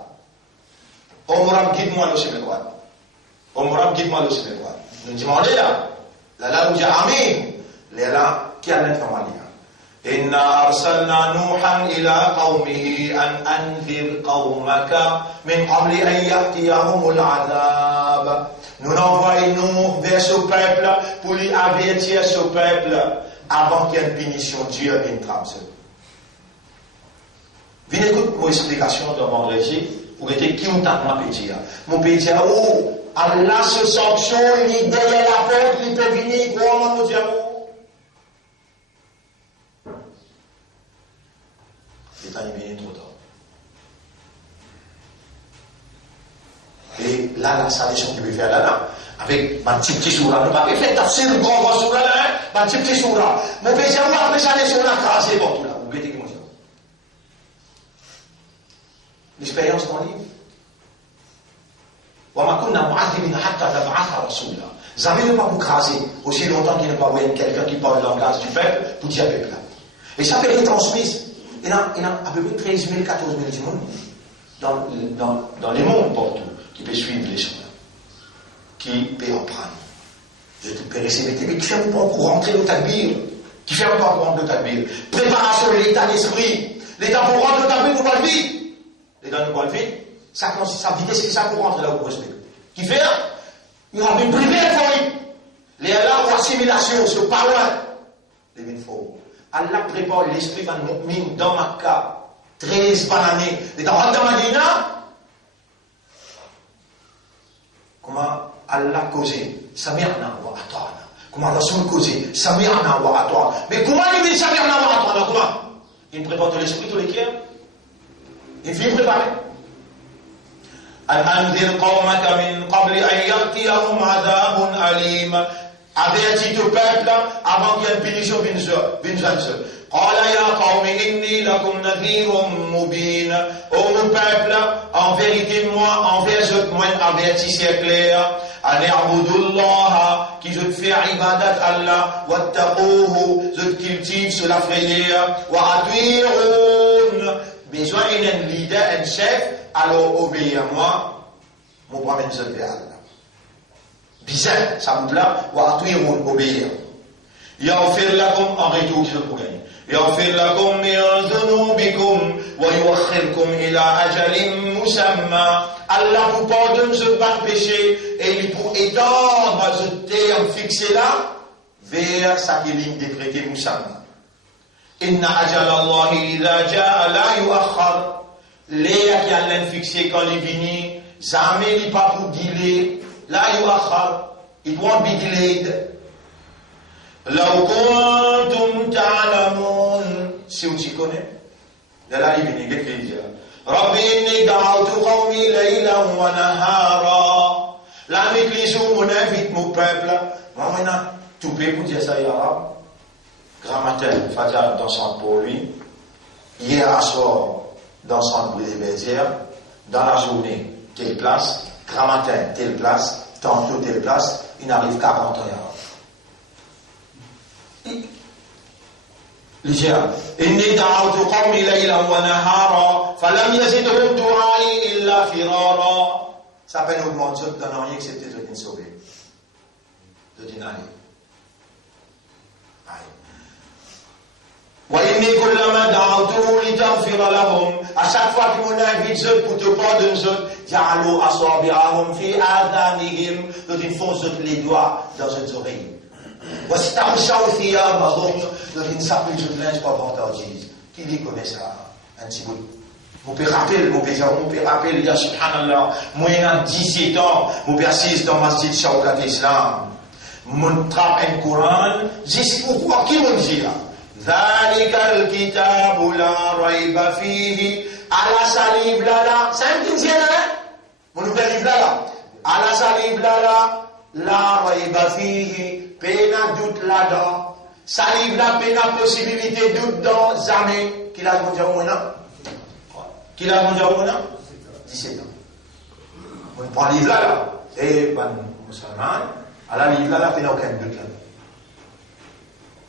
Omram, guide-moi le Sénégal. Omram, guide-moi le Sénégal. Nous disons là, là où il y a Amin, là qui a l'information. إنا أرسلنا نوحا إلى قومه أن أنذر قومك من قبل أن يأتيهم العذاب. Nous envoyons vers ce peuple pour lui avertir ce peuple avant qu'il y ait une punition Dieu une trappe. Venez écouter mon explication de vendredi pour être qui on t'a pédia. Mon pédia où Allah se sanctionne, il derrière la porte, il peut venir comment nous dire. C'est arrivé trop tard. Et là, la solution qu'il veut faire là, avec ma petite soura, ne pas faire tafsir le grand soura là, ma petite soura. Mon pays, on va appeler ça les soura crasés, bon, tout là. Vous mettez qui moi ça? L'expérience dans le livre. وما كنا معذبين حتى نبعث رسولا. Jamais ne pas vous craser aussi longtemps qu'il ne pas voir quelqu'un qui parle le langage du peuple pour dire peuple là. Et ça peut être transmise. Il y a à peu près 13 000, 14 000 personnes dans les mondes partout qui peuvent suivre les choses, qui peuvent en prendre. Je te peux recevoir, mais qui fait pas pour rentrer au takbir, qui fait pas pour rentrer au takbir. Préparation de l'état d'esprit. L'état pour rentrer au takbir, nous va le vite. L'état nous va le vite. Ça consiste à vitesse qui ça pour rentrer là où vous respectez. Qui fait, il y aura une première fois, les là ou assimilation, c'est pas loin. Les mille fois. Allah prépare l'esprit d'un mu'min dans Makkah, 13 années. Et dans Madina, comment Allah causait, Sami'na wa ata'na. Comment Rasoul causait, Sami'na wa ata'na. Mais comment il dit Sami'na wa ata'na? Comment? Il prépare tout l'esprit, tous les cœurs. Il vient préparer. Al-anzir qawmaka min qabli an ya'tiyahum adhabun alim. Avertis ton peuple avant qu'il y ait une punition d'une قال يا قوم إني لكم نذير مبين. Ô mon peuple, en vérité moi avertis c'est clair. أن اعبدوا الله qui je te fais ibadat Allah واتقوه je te cultive sur la frayeur وأطيعون besoin d'un leader, un chef, alors obéir à moi, mon promène je vers Allah. Bizarre, ça me plaît, وأطيعون obéir. يغفر لكم en retour je peux gagner. يغفر لكم من ذنوبكم ويؤخركم إلى أجل مسمى. Allah vous pardonne ce bas péché et il vous étendre ce terme fixé là vers sa ligne décrétée musamma. إن أجل الله إذا جاء لا يؤخر. L'air qui a fixé quand il vient, jamais il pas pour dealer. لا يؤخر. It won't be delayed. لو كنتم تعلمون. Si vous t'y connaissez, là il vient d'écrire. رب إني دعوت قومي ليلا ونهارا. La l'église où on invite mon peuple. Moi maintenant, tout peut pour dire ça, Yarab. Grand matin, Fajr dansant pour lui. Hier à soir, dansant pour les bergères. Dans la journée, telle place. Grand matin, telle place. Tantôt, telle place. Il n'arrive 40 ans, Yarab. الجهاد إني دعوت قومي ليلا ونهارا فلم يزدهم دعائي إلا فرارا. Ça peine augmente, je ne donne rien excepté de te sauver. Je dis non. وإني كلما دعوتهم لتغفر لهم. À chaque fois que mon invite pour te pardonner, جعلوا أصابعهم في آذانهم. Ils font les doigts dans leurs oreilles. واستغشوا ثيابهم. Ils ne savent plus de linge pas vantageuse. Qui les connaît ça? Un petit bout. Mon père rappelle, il y a subhanallah, moi j'ai 17 ans, mon père assise dans ma masjid Shawkat Islam. Mon trappe un Coran, juste pourquoi qui me dit là? ذلك الكتاب لا ريب فيه. À la salive là, c'est un qui là? Mon nouvel livre là. À la salive là, la ريب فيه. Pena doute là-dedans. Salive là, pena possibilité doute dans jamais. Qui l'a dit au moins? Qui l'a dit au moins? 17 ans. On prend le livre là. Et ben, musulman, à la livre là, pena aucun doute là.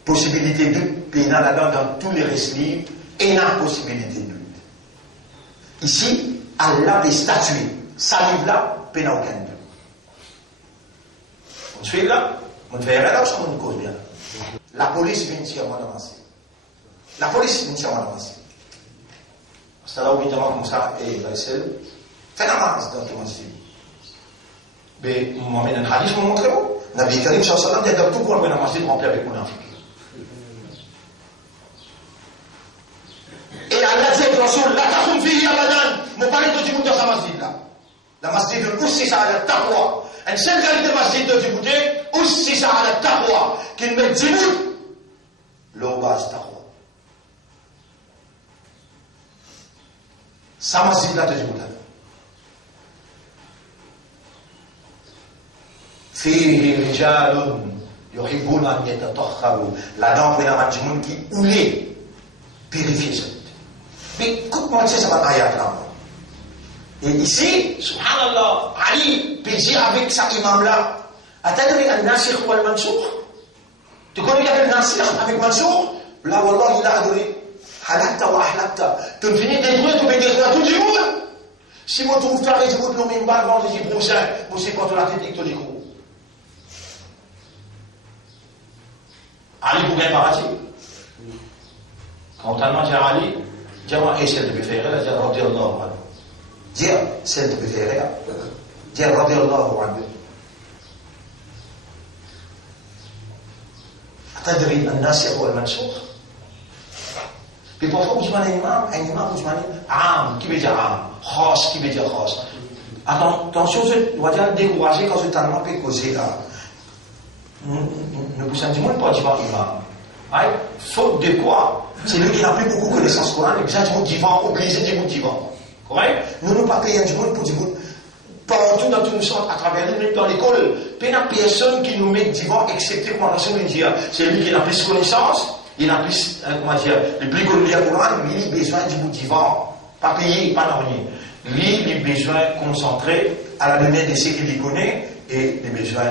Possibilité doute, pena là-dedans dans tous les restes livres, et la possibilité doute. Ici, Allah est statué. Salive là, pena aucun doute. On suit là? On verra là où on cause bien. La police vient tirer moi d'avancer. La police vient tirer moi d'avancer. C'est là où il comme ça, et Vaissel, fait la masse dans tout le style. Mais, moi, j'ai un hadith pour montrer vous. Nabi Karim, sallallahu alayhi wa sallam, il y a tout pour le masjid rempli avec mon enfant. Et Allah dit au Rasoul, la takoum fihi abadan. Mon parler de Djibouti dans ce masjid là. La masjid de Oussisa ala taqwa. Une seule qualité masjid de Djibouti, Oussisa ala taqwa. Qu'il met Djibouti. L'eau base taqwa. Ça masjid là de Djibouti. فيه رجال يحبون أن يتطهروا. La dent pour la majmoun qui oulait purifier ça. Mais écoute-moi, ça va ayat là. Et ici, subhanallah, Ali péché avec sa imam là. Attendez, al-Nasikh ou al-Mansour. Tu connais qu'il y avait le Nasikh avec Mansour? Là, wallah, il a adoré. Halakta wa ahlakta. Tu finis détruire, tu peux détruire tout le monde. Si moi, tu trouves ta raison, tu me mets une balle dans les Ibroussins, pour c'est contre la technique de l'écrou. Ali pouvait paradis. Quand on a dit Ali, dis-moi, et celle de Bifayra, là, dis radiyallahu anhu. Dis, celle de Bifayra, dis radiyallahu anhu. أتدري الناسخ والمنسوخ؟ بيبقى فوق جمال الإمام، الإمام جمال عام، كيف يجي عام؟ خاص، كيف يجي خاص؟ Attention, on va dire décourager quand c'est tellement peut causer là. Nous poussons du monde pas devant l'imam. Faute de quoi? C'est lui qui n'a plus beaucoup de connaissances coraniques. Déjà, du monde divin, obligé du monde divin. Correct? Nous ne pas payer du monde pour du monde. Partout dans tout nous sommes, à travers nous, même dans l'école, il n'y a personne qui nous met divin, excepté comment nous dire. C'est lui qui a plus de connaissances, il a plus, comment dire, le plus connu du Coran, mais il a besoin du monde divin. Pas payer, pas rien. Lui, il a besoin de concentrer à la lumière de ce qu'il connaît et il a besoin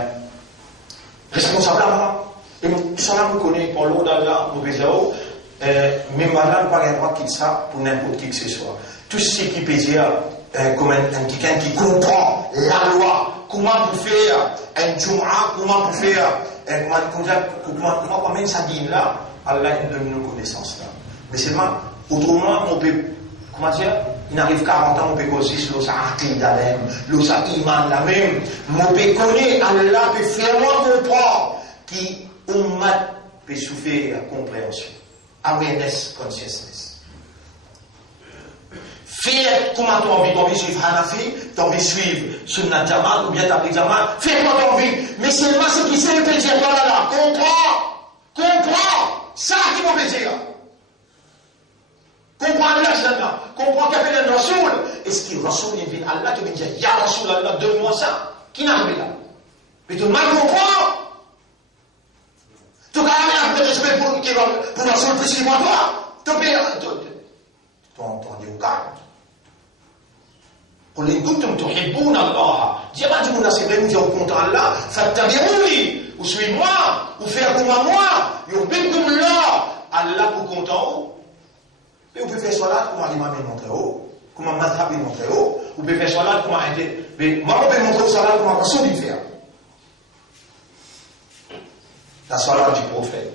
responsablement. Et ça, nous connaissons pour l'eau d'Allah, nous faisons, mais maintenant, nous n'avons pas le droit de quitter ça pour n'importe qui que ce soit. Tout ce qui peut dire, comme quelqu'un qui comprend la loi, comment vous faire un Jum'a, comment vous faire, comment même ça dit là, Allah nous donne nos connaissances là. Mais seulement, autrement, on peut, comment dire, il n'arrive 40 ans, on peut causer sur sa aqida même, sa iman la même, mais on peut connaître, Allah peut vraiment comprendre qui ummat peut souffrir la compréhension. Awareness, consciousness. Fais comment tu as envie, tu as envie de suivre Hanafi, tu as envie de suivre Sunnah Jamal ou bien Tabligh Jamal, fais comme tu as envie. Mais seulement ce qui c'est le plaisir, voilà, comprends, ça qui va plaisir. Comprends Allah, comprends qu'il y a un Rasoul. Est-ce que Rasoul vient Allah qui me dit, Ya Rasoul Allah, donne-moi ça. Qui n'a pas là? Mais tu mal comprends. Tu as un peu de respect pour Rasoul plus que moi, toi. Tu entends au calme. قل إن كنتم تحبون الله. Dis pas du monde, c'est vrai, nous disons contre Allah. Fattabi'ouni, ou suis-moi, ou faire comme moi. Yuhibbukum Allah. Allah pour content. Et vous pouvez faire salat comme l'imam est montré haut, comme un madhab est montré haut. Vous pouvez faire salat comme un été. Mais moi, on peut montrer au salat comme un rasoul de faire. La salat du prophète.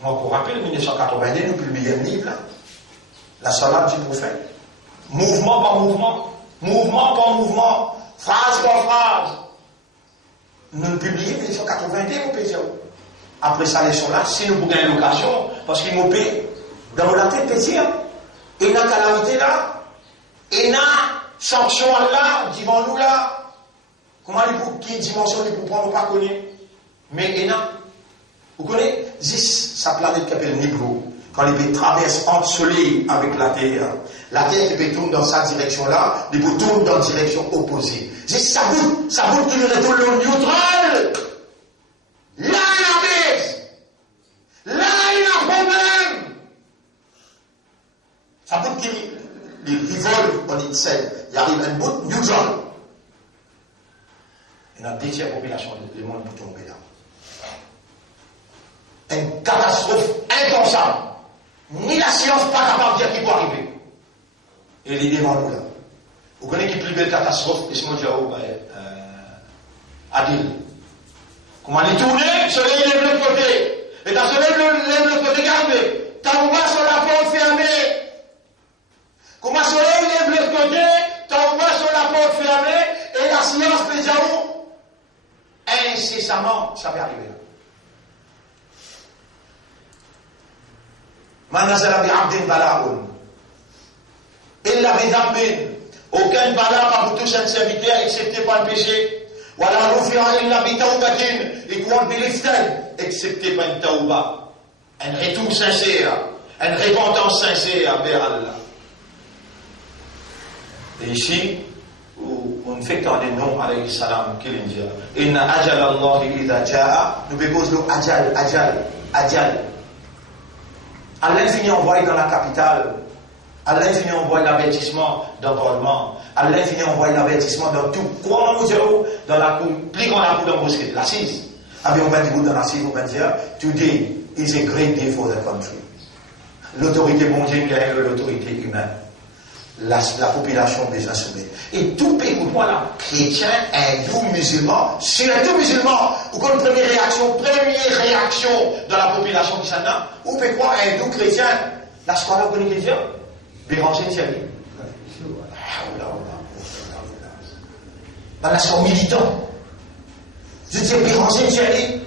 Moi, pour rappeler, 1982, nous publions un livre là. La salat du prophète. Mouvement par mouvement. Mouvement par mouvement, phrase par phrase. Nous le publions en 1982, mon pays. Après ça, les sont là, si nous avons une occasion, parce qu'ils m'ont payé dans la tête petit, et la calamité là, et la sanction là, devant nous là, comment qui dimension les pour prendre, pas connaître. Mais et là, vous connaissez, Zis, sa planète qui s'appelle Nibro, quand il traverse entre le soleil avec la Terre qui peut tourner dans sa direction là, il peut tourner dans la direction opposée. Ça bout qui lui retourne le neutral. Là, il a baisse. Là, il a problème. Ça bout qui lui rivole en itself. Il arrive à un bout neutral. Il y a une deuxième population du monde pour tomber là. Une catastrophe impensable. Ni la science pas capable de dire qui peut arriver. Et l'idée devant nous là. Vous connaissez qui plus belle catastrophe, et ce mot Adil. Comment il tourne, le soleil lève de l'autre côté. Et quand le soleil lève de l'autre côté, regardez. Taouba sur la porte fermée. Comment le soleil lève de l'autre côté, Taouba sur la porte fermée, et la science peut dire où incessamment, ça va arriver là. Manazala bi abdin bala'un. Il avait zappé. Aucun bala pas pour tout un serviteur excepté par le péché. Voilà, l'offrira il l'habite au batin. Et quoi de l'iftan excepté par une taouba. Un retour sincère. Une repentance sincère vers Allah. Et ici, on fait tant de noms alayhi salam qu'il dit Inna ajal Allah idha ja'a. Nous proposons le ajal. Allah finit envoyé dans la capitale. Allah finit envoyé l'avertissement dans le Parlement. Allah finit envoyé l'avertissement dans tout. Comment nous dirons dans la cour, plus qu'on a cour dans la mosquée, l'assise. Avec on va dire dans l'assise, on va dire Today is a great day for the country. L'autorité mondiale gagne l'autorité humaine. La population déjà sommée. Et tout pays, moi là, chrétien, hindou, musulman, surtout musulman, ou comme première réaction dans la population qui s'en a, ou peut croire hindou, chrétien, la scola, vous connaissez déjà Béranger Thierry. Dans la scola militant. Je dis Béranger Thierry.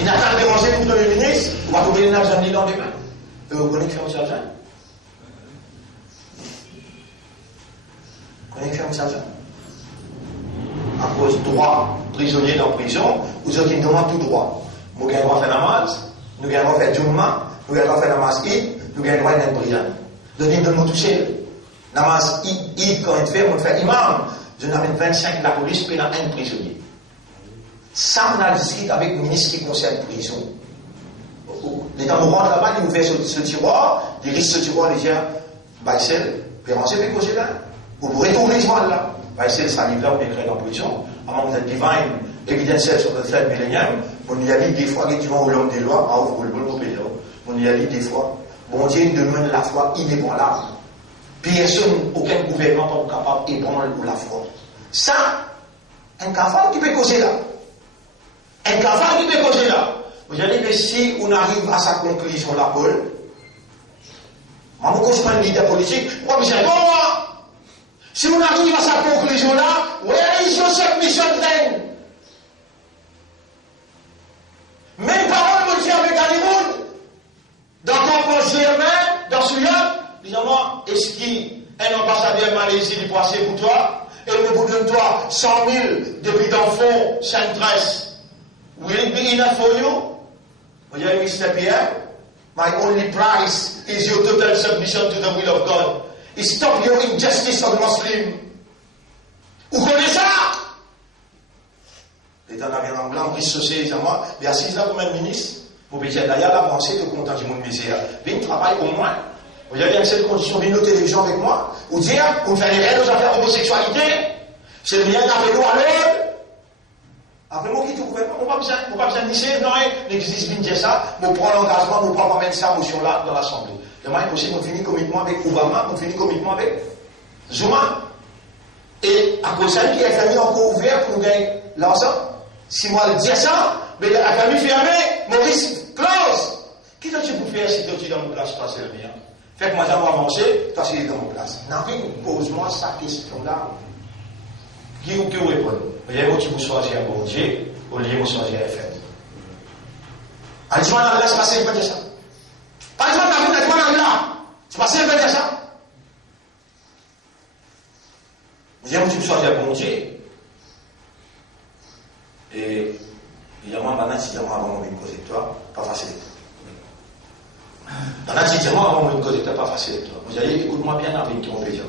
Il n'a pas Béranger pour le ministre, on va trouver les nages en dans les mains. Et vous connaissez qui fait ça? On est fermé ça, à cause du droit prisonnier dans la prison, vous autres qui nous demandent tout droit. Nous avons droit à faire namaz, nous avons droit à faire Jumma, nous avons droit à faire namaz Eid, nous avons droit à être prison. Donnez-nous tout seul. Namaz Eid, quand il fait imam, je n'amène 25 la police, puis il y a un prisonnier. Ça, on a discuté avec le ministre qui concerne la prison. Les temps où on rentre là-bas, ils nous fait ce tiroir, ils risquent ce tiroir, les gens, Baïsel, Pérancé, puis causer là. Vous pourrez tourner ce là. Baïsel, ça livre là, on est créé dans la prison. Avant de divine evidence sur le third millennium, on y a dit des fois, que tu vas au long des lois, à ouvrir le bon pays, on y a dit des fois, bon Dieu nous demande la foi inébranlable. Personne, aucun gouvernement pas capable d'ébranler la foi. Ça, un cafard qui peut causer là. Un cafard qui peut causer là. Vous allez dire, si on arrive à sa conclusion là, Paul, moi, je suis un leader politique, moi, je dis, moi, si on arrive à sa conclusion là, where is your submission then? Même parole, mon Dieu, avec Hollywood, dans ton projet même, dans ce lieu, disons-moi, est-ce qu'un ambassadeur Malaisie est passé pour toi, et nous vous donne toi 100 000 depuis d'enfants, 5-13, will it be enough for you? Vous voyez, Mr. Pierre, my only price is your total submission to the will of God. Stop your injustice on Muslim. Vous connaissez ça? L'État n'a rien en blanc, risque social, moi, mais assise là comme un ministre, vous pouvez dire d'ailleurs l'avancée de content du monde misère. Viens travailler au moins. Vous avez une seule condition, venez nos télévisions avec moi. Vous dire, vous ne faites rien aux affaires d'homosexualité. C'est rien avec nous à l'heure. Après, moi, qui te gouvernement, on n'a pas besoin de dire, non, l'existe bien dire ça, on prend l'engagement, on ne prend pas mettre sa motion là dans l'Assemblée. Demain, possible, on finit committement avec Obama, on finit committement avec Zuma. Et à cause de ça, qui a famille encore ouvert pour nous gagner l'ensemble. Si moi, je dis ça, mais la famille fermée, Maurice close. Qui t'as-tu pour faire si tu es dans mon place, toi, c'est le mien? Fait que moi, j'ai avancé, toi, c'est dans mon place. N'arrive, pose-moi sa question-là. Qui vous répond? Vous voyez, tu vous choisir un bon Dieu, au lieu de vous choisir un fait. Allez, tu vas dans là, c'est passé un peu de ça. Pas de temps, tu vas dans là, c'est passé un peu de ça. Vous voyez, tu vous choisir un bon Dieu. Et évidemment, maintenant, si moi, avant une cause de toi, pas facile. Maintenant, si moi, avant une cause de toi, pas facile. Vous allez, écoute-moi bien avec qui on peut dire.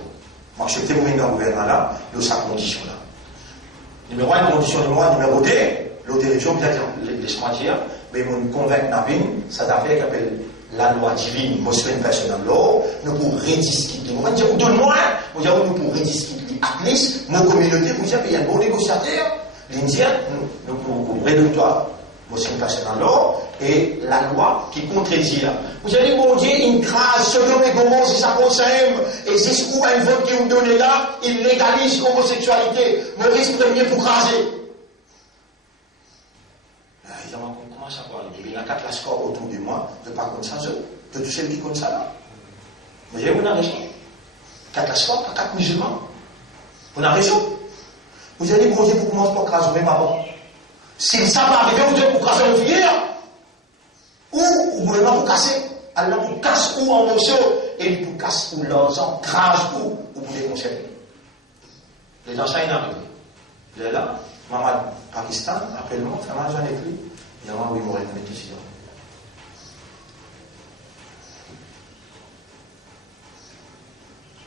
Moi, je suis témoin dans le gouvernement là, il y a sa condition là. Numéro 1, condition numéro 2, l'autre élection, peut-être laisse-moi dire, mais ils vont convaincre Nabin, ça s'appelle qu'appelle la loi divine, Muslim Personal Law, nous pouvons rediscuter. Moi, je dis, donne-moi, nous pouvons rediscuter. At least, nos communautés, vous savez, il y a un bon négociateur, l'Indien, nous pouvons réduire Muslim Personal Law, et la loi qui contredit là. Vous allez bon Dieu, une grâce, selon les Gomos, si ça conseille, et jusqu'où un vote qui vous donne là, il légalise l'homosexualité. Maurice premier pour craser. Évidemment, on commence à voir. Il y a 4 scores autour de moi, je ne pas contre ça, de tous ceux qui comptent ça là. Vous voyez, on a raison. 4 scores, pas 4 musulmans. On a raison. Vous allez bon Dieu, pour commencer par craser même avant. Si ça va arriver, vous devez pour casser le filière. Ou vous voulez pas vous casser. Alors vous casse ou en morceaux. Et vous casse ou l'ensemble, crase ou vous pouvez conserver. Les anciens arrivent. Il est là, maman Pakistan, après le monde, ça m'a jamais pris. Il y a un moment où il m'aurait donné une décision.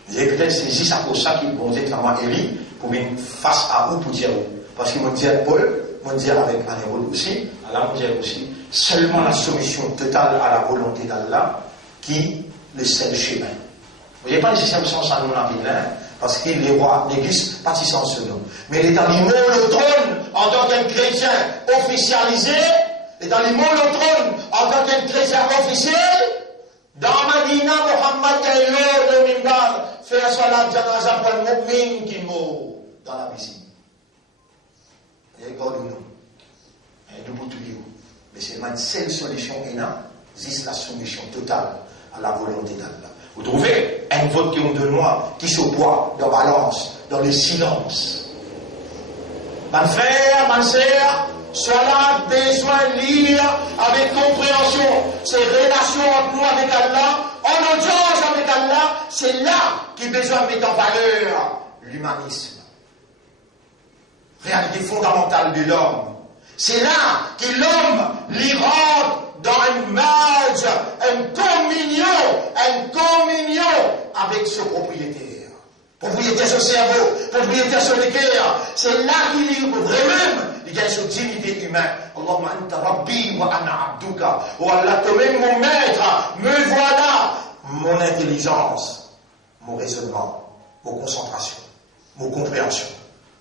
Vous avez peut-être saisi ça pour ça qu'ils vont dire clairement Élie pour venir face à vous pour dire où. Parce qu'ils m'ont dit Paul, m'ont dit avec Anéroud aussi, Allah m'ont dit aussi, seulement la soumission totale à la volonté d'Allah qui le seul chemin. Vous voyez pas nécessairement sans nous la vie, parce que les rois, l'église, pas si sans ce nom. Mais il est dans l'immo le trône en tant qu'un chrétien officialisé, il est dans l'immo le trône en tant qu'un chrétien officiel, dans Madina, Mohammed est l'heure de Mimbar, faire salat janaza pour un mu'min qui meurt dans la piscine. Et regarde nous. Et nous pour tout dire. Mais c'est une seule solution et là, c'est la soumission totale à la volonté d'Allah. Vous trouvez un vote qui est de moi, qui se boit dans balance, dans le silence. Mon frère, ma sœur, soit là, besoin de lire avec compréhension ces relations entre nous avec Allah, en audience avec Allah, c'est là qu'il a besoin de mettre en valeur l'humanisme. Réalité fondamentale de l'homme. C'est là que l'homme l'y rentre dans une marge, une communion avec ce propriétaire. Propriétaire son cerveau, propriétaire son cœur. C'est là qu'il vraiment, il y a cette dignité humaine. Allahumma anta rabbi wa ana abduka. Oh Allah, toi-même mon maître, me voilà. Mon intelligence, mon raisonnement, mon concentration, mon compréhension.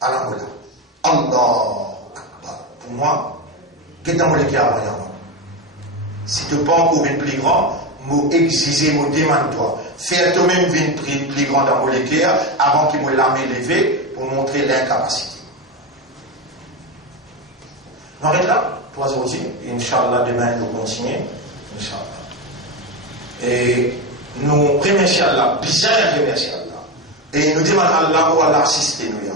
Allah Moula. Allah Akbar. Pour moi, qu'est-ce que je veux si tu penses qu'on est plus grand, moi exiger, moi demande-toi. Faire toi-même une plus grande dans mon cœur avant qu'il me l'ait élevé pour montrer l'incapacité. On arrête là, 3h10. Inch'Allah, demain nous continuons. Inch'Allah. Et nous remercions Allah, bien remercions Allah. Et nous demandons à Allah où Allah assister nous,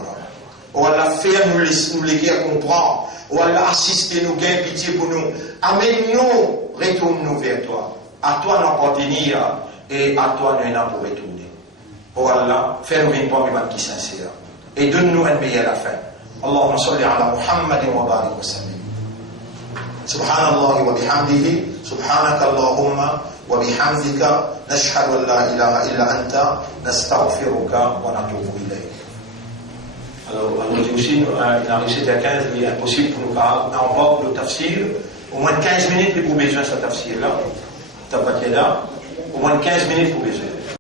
où Allah faire nous les guerres comprendre, où Allah assister nous, gain pitié pour nous. Amène-nous, retourne-nous vers toi. À toi d'appartenir et à toi nous pour retourner. Oh Allah, fais-nous une bonne qui sincère et donne-nous un meilleur à la fin. Allahumma salli ala Muhammadin wa barik wa sallim. Subhanallah wa bihamdihi, subhanaka Allahumma wa bihamdika, nashhadu an la ilaha illa anta, nastaghfiruka wa natubu ilayk. Alors, on dit aussi, il a réussi à 15, il est impossible pour nous d'avoir le tafsir. Au moins 15 minutes pour besoin de ce tafsir-là. T'as pas là. Au moins 15 minutes pour besoin.